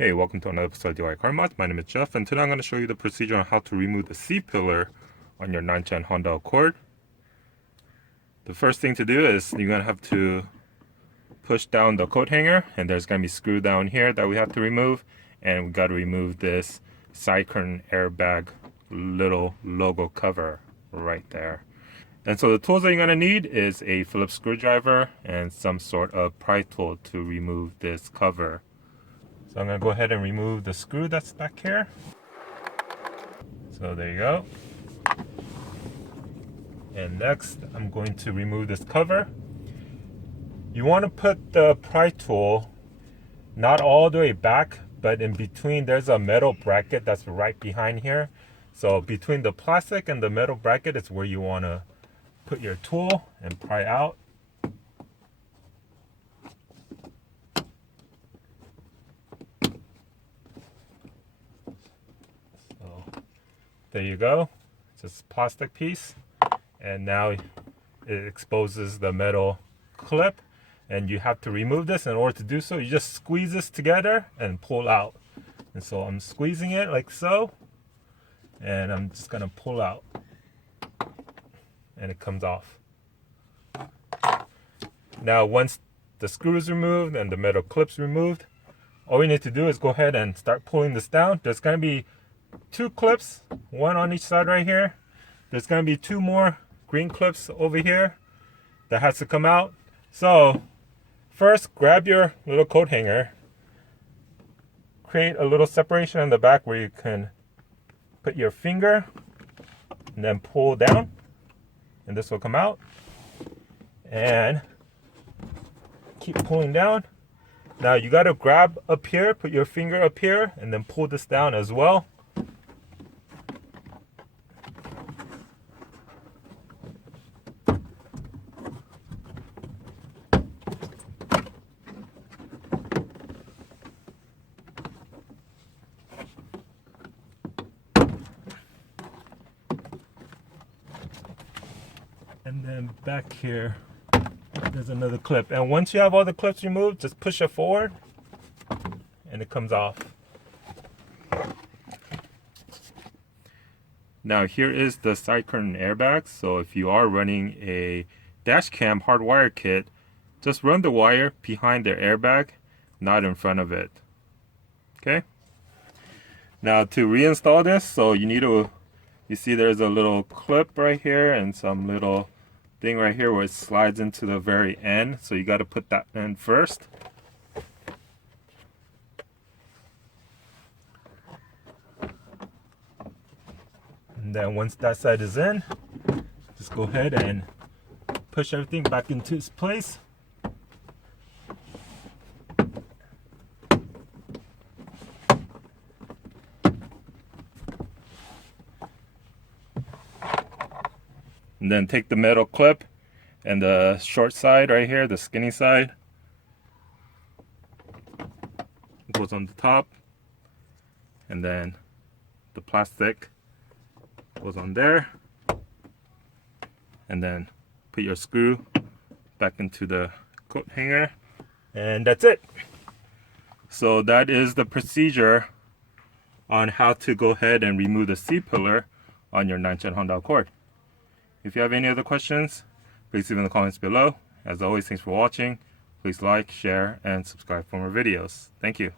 Hey, welcome to another episode of DIYCarModz. My name is Jeff, and today I'm going to show you the procedure on how to remove the C-pillar on your 910 Honda Accord. The first thing to do is you're going to have to push down the coat hanger, and there's going to be a screw down here that we have to remove, and we got to remove this side curtain airbag little logo cover right there. And so the tools that you're going to need is a Phillips screwdriver and some sort of pry tool to remove this cover. So I'm going to go ahead and remove the screw that's back here. So there you go. And next I'm going to remove this cover. You want to put the pry tool not all the way back, but in between there's a metal bracket that's right behind here. So between the plastic and the metal bracket is where you want to put your tool and pry out. There you go. It's just a plastic piece, and now it exposes the metal clip, and you have to remove this. In order to do so, you just squeeze this together and pull out. And so I'm squeezing it like so, and I'm just gonna pull out, and it comes off. Now once the screw is removed and the metal clip's removed, all we need to do is go ahead and start pulling this down. There's gonna be two clips, one on each side right here. There's going to be two more green clips over here that has to come out. So first, grab your little coat hanger, create a little separation in the back where you can put your finger and then pull down, and this will come out, and keep pulling down. Now you got to grab up here, put your finger up here, and then pull this down as well. And then back here, there's another clip. And once you have all the clips removed, just push it forward and it comes off. Now here is the side curtain airbag. So if you are running a dash cam hardwire kit, just run the wire behind the airbag, not in front of it. Okay? Now to reinstall this, so you see there's a little clip right here and some little thing right here where it slides into the very end. So you got to put that in first. And then once that side is in, just go ahead and push everything back into its place. And then take the metal clip and the short side right here, the skinny side, goes on the top, and then the plastic goes on there, and then put your screw back into the coat hanger, and that's it. So that is the procedure on how to go ahead and remove the C-pillar on your 910 Honda Accord. If you have any other questions, please leave in the comments below. As always, thanks for watching. Please like, share, and subscribe for more videos. Thank you.